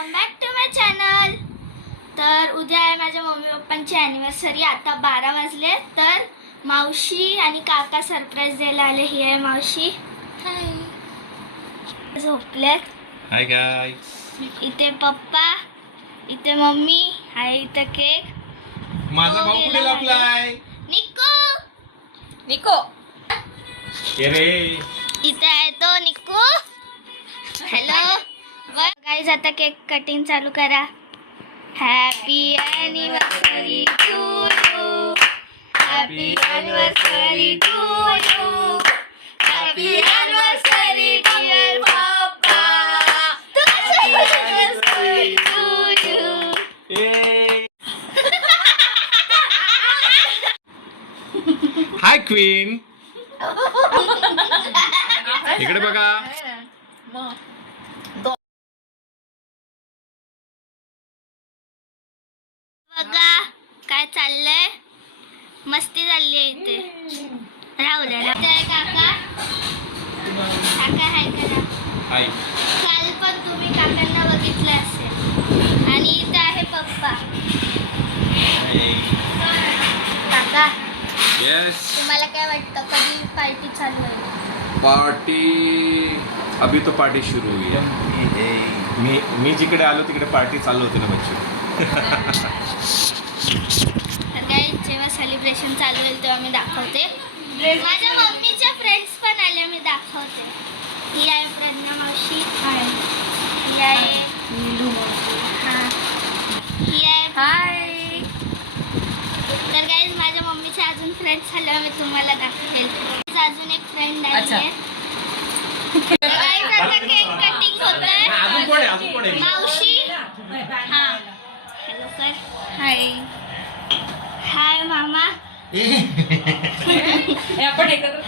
Welcome back to my channel. तर उद्या आहे माझ्या मम्मी पप्पांची ॲनिव्हर्सरी। आता 12 वाजले तर मावशी आणि काका सरप्राईज द्यायला आले। ही आहे मावशी, हाय, झोपलेत। हाय गाइस, इथे पप्पा, इथे मम्मी आहे, इथे केक। माझा भाऊ कुठे लपलाय? निको निको रे इथे आहे तो निको। हॅलो गाइस, आता केक कटिंग चालू करा। Happy anniversary to you, happy anniversary to you, happy anniversary dear पप्पा, happy anniversary to you. Hi queen, इकडे बघा। बघा काय चाललंय, मस्ती चालली आहे इथे। राहू द्या ना। ते काका, काका हाय करा। हाय, काल पण तुम्ही काकांना बघितलं असेल। आणि इथे आहे पप्पा। काका, यस। तुम्हाला काय वाटतं कधी पार्टी चालू होईल? पार्टी अभी तो पार्टी शुरू हुई है। मी जिकडे आलो तिकडे पार्टी चालू होती ना बच्चू। तर काय जेव्हा सेलिब्रेशन चालू होईल तेव्हा मी दाखवते। माझ्या मम्मीच्या फ्रेंड्स पण आले, मी दाखवते। ही आहे प्रज्ञा मावशी, ही आहे नीलू मावशी, ही आहे हाय। तर गाईज माझ्या मम्मीचे अजून फ्रेंड्स आले, मी तुम्हाला दाखवेल। अजून एक फ्रेंड आली आहे। आता केक कटिंग होतंय। अजून कोण आहे? मावशी, हा, हॅलो सर, हाय, हाय मामा। आपण एकत्र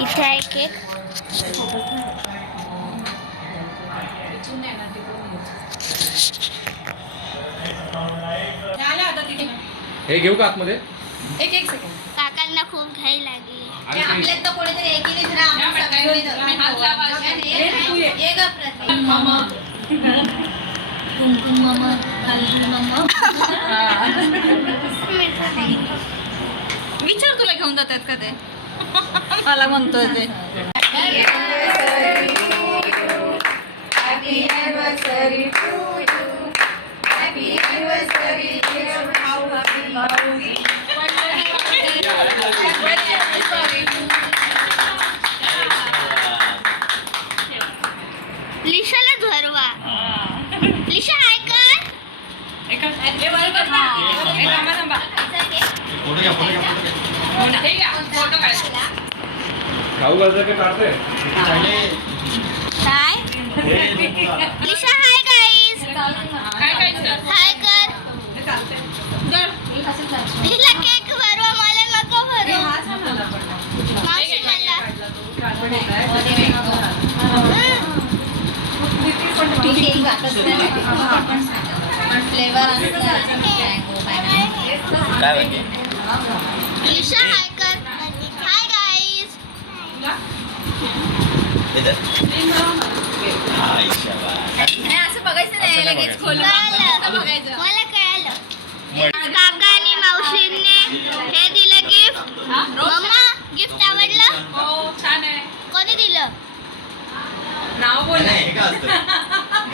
इथे आहे केक। हे घेऊ का आतमध्ये? एक एक सेकंड काकांना खूप घाई लागली। आपल्यात तर कोणीतरी एकीने धरा, आम्ही सगळ्यांनी धरा. ये ग प्रतीक मामा, कुमकुम मामा, हल्दी मामा। विचार तुला घेऊन जातात का ते? मला म्हणतोय ते happy anniversary to you, happy anniversary dear माऊसी। लिशाला धरवा। लिशा हाय कर। खाऊ घालतं का काढतोय? काय? लिशा हाय गाईस, हाय कर। हिला केक भरवा, मला नको भरू। मावशी मला फ्लेवर लिशा हाय कर। Hi guys. असं बघायचं नाही, लगेच खोलून बघायचं. मला कळालं। काका आणि मावशींनी हे दिलं गिफ्ट। मम्मा, गिफ्ट आवडलं? हो छान आहे. कोणी दिलं? नाव बोल.